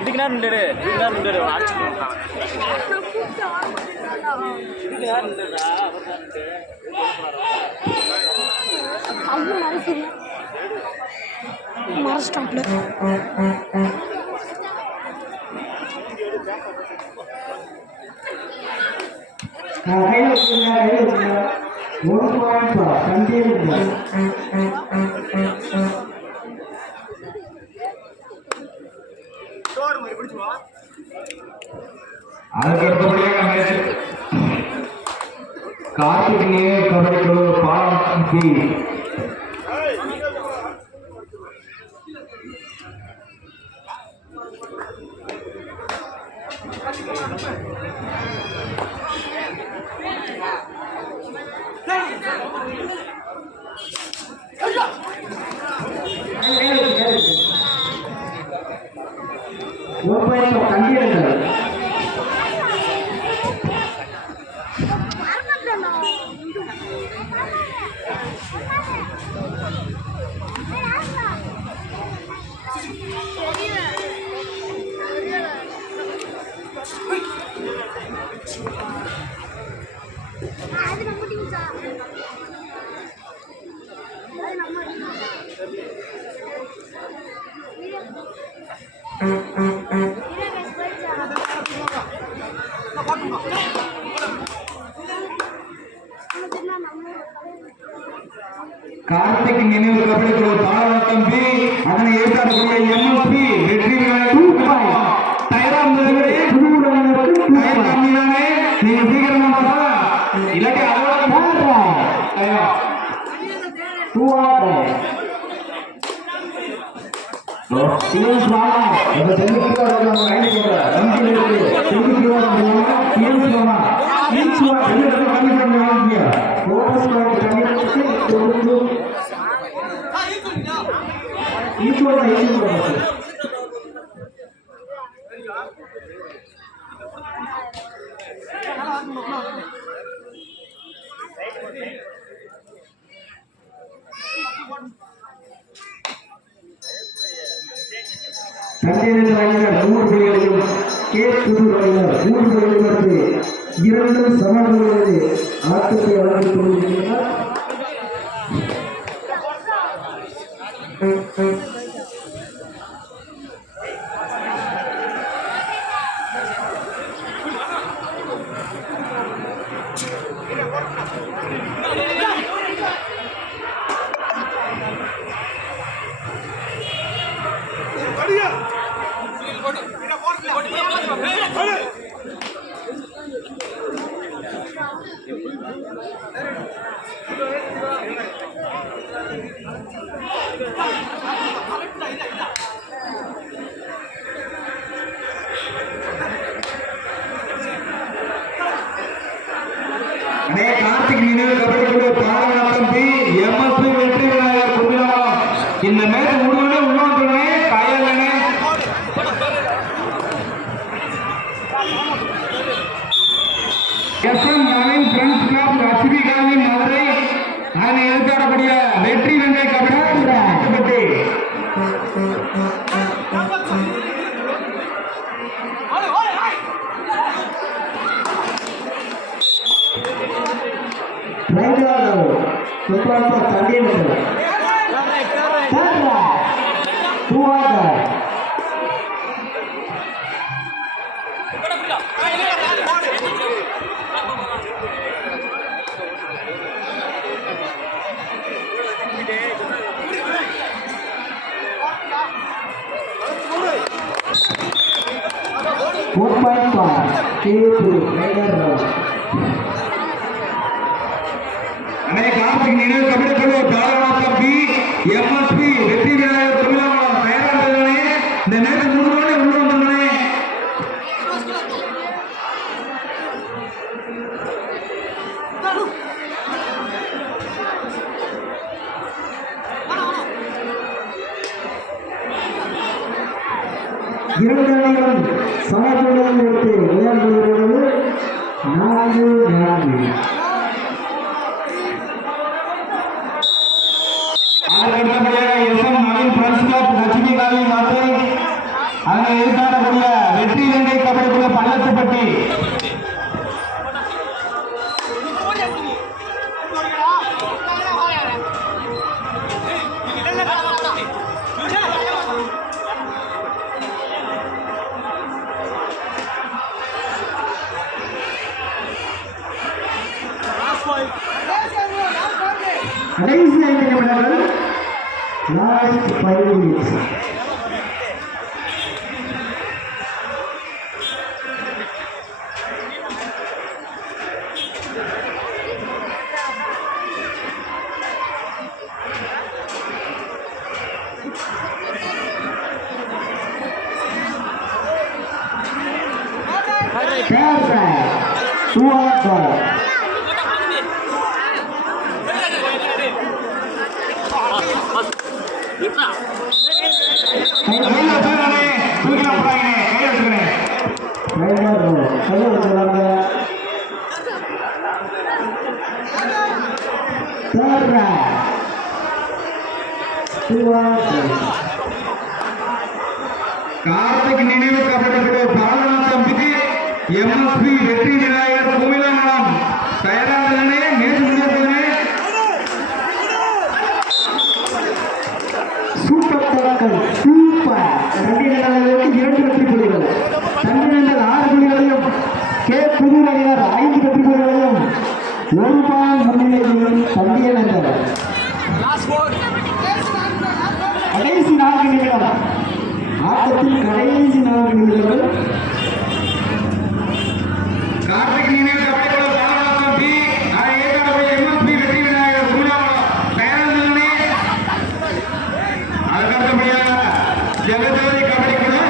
இதுக்கு நேரம் நின்று அடிச்சு இதுக்கு நேரம் நின்றுடா மறைச்சிட்டாப்ல கார்த்திகேய கபடி பாராட்டி கார்த்திக் நினைவு கபடி குழு பாராட்டம் பி அதனை ஏற்கக்கூடிய எம்எஸ்பி வெற்றி நீங்க சீக்கிரமா இலக்கை இரண்டும் சமநிலையில் ஆட்டத்தை வளர்த்துக் கொண்டிருக்கிறார். கார்த்திக் நினைவு கபடி குழு பாராட்டம் பி எம்எஸ்பி வெற்றி விநாயகர் கும்பிலாவா இந்த மேட்ச் முடிவுல உண்ணாந்துடனே காயலனே எஸ்எம் நவீன் ஃப்ரெண்ட்ஸ் கிளப் ஹச்பி காலனி மதுரை அதனை எதிர்த்தாடக்கூடிய வெற்றி வெங்கை கபடி கார்த்திக் நினைவு கபடி குழு பாராட்டம் பி எம்எஸ்பி வெற்றி விநாயகர் கும்பிலாவா தயாராக இந்த நேரத்தில் முழுவதும் உள்ள வந்தே இரண்டாயிரம் சமத்துவம் எடுத்து விளையாடுவது 4-4 அதற்கடுத்தபடியாக SM Naveen friends club Lakshmi colony Madurai அங்கே எதிர்காணக்கூடிய வெற்றி இலங்கை கபடி குழு பள்ளத்துப்பட்டி கடைசி 5 நிமிடங்கள் லாஸ்ட் 5 மினிட்ஸ் கார்த்திக் நினைவு கபடி பாலநாதம்பிக்கு எம்எஸ்பி வெற்றி விநாயகர் குமிழாமலம் தயாராகவே நேற்று முடிவுமே சூப்பர் தொடக்கம் சூப்பர் 2 வெற்றி புள்ளிகள் தன்னிழந்த 6 புள்ளிகளையும் கே புதுநகர் 5 வெற்றி புள்ளிகளையும் ஒரு பால் முன்னிலையிலும் தண்டியனர் கடைசி 4 நிமிடம் ஆட்டத்தில் கடைசி 4 நிமிடங்கள் கார்த்திக் நினைவு கபடி பாலநாதம்பி அதை ஏற்கனவே எம்எஸ்பி வெற்றி விநாயகர் குமிழாமலம் தயாராகவே அதற்கடுத்தபடியாக ஜெகஜோதி கபடி குழு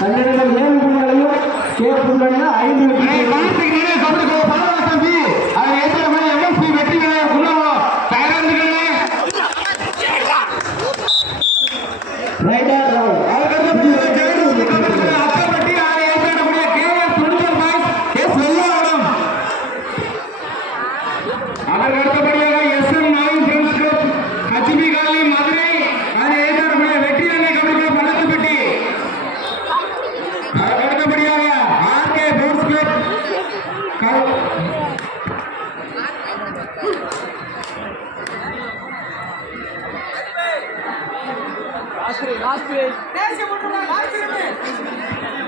கன்னடங்கள் 7 புள்ளிகளையும் கேட்புள்ளாங்க 5 கார்த்திக் நினைவு கபடி குழு பாலநாதம்பி அதை ஏற்கனவே எம்எஸ்பி வெற்றி விநாயகர் குமிழாமலம் தயாராகவே ரைடர் அதற்கடுத்தபடியாக SM Naveen friends club Lakshmi colony Madurai அதை ஏற்கனவே வெற்றி இலங்கை கபடி குழு பள்ளத்துப்பட்டி அதற்கடுத்தபடியாக ஆர்கே ஸ்போர்ட்ஸ் கிளப்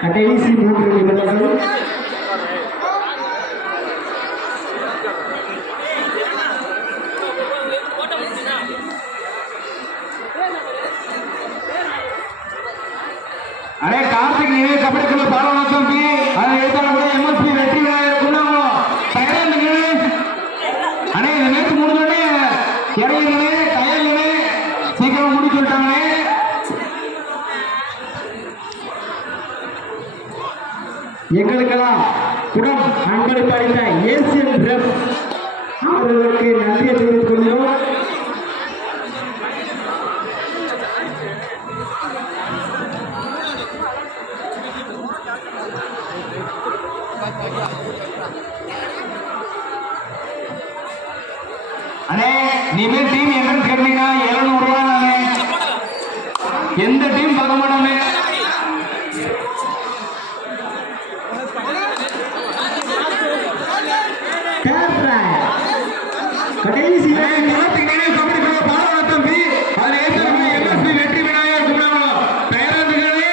கடைசி 3 நிமிடங்கள் अरे कार्तिक निवे कपड़े कुल पालनाथंपी अरे ஏதானே எம்எஸ்பி வெற்றி விநாயகர் குமிழாமலம் தயாராகவே அண்ணே இந்த நேத்து முடிஞ்சோடனே இறங்கினே தயாரினே சீக்கிரம் முடிச்சு விட்டாங்க எங்களுக்கெல்லாம் குடம் அன்பளிப்பு அளித்த ஏசியன் ரெப் அவர்களுக்கு நன்றியை தெரிவித்துக் கொள்கிறோம் அண்ணே நீமே டீம் என்னன்னு கேட்டீங்கன்னா 700 ரூபாய் நானே எந்த டீம் பார்க்க மாட்டோமே கடைசி கபடி குழு பாலநாதம்பி அதை ஏற்கனவே எம்எஸ்பி வெற்றி விநாயகர் குமிழாமலம் தயாராகவே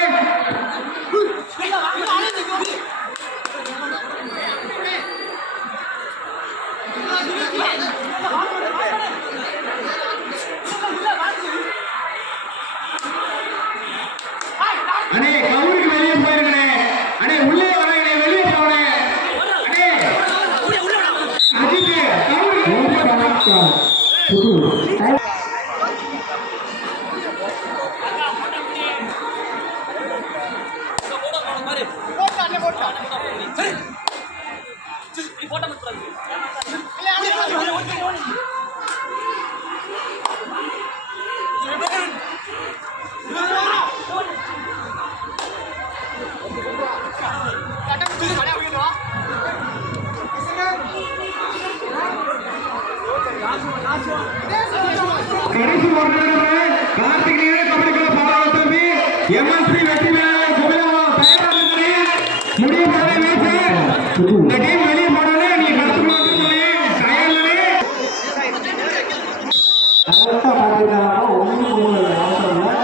எம்எஸ்பி வெற்றி வீரர் குமரன் தயாரா இருக்கீங்க. முடிவு பண்ணி வீசு. இந்த டீம் வெளியே போடணும். நீ கருத்து மாத்துறீங்க. தயாரிலே கரெக்டா பாத்துட்டாங்க. ஒண்ணும் போகல அவசரம் இல்ல.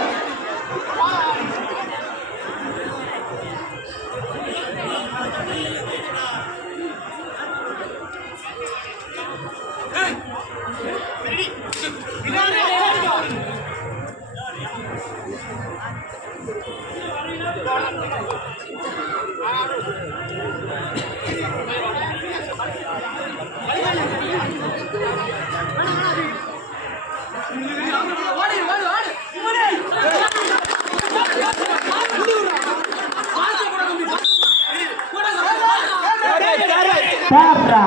Sabra.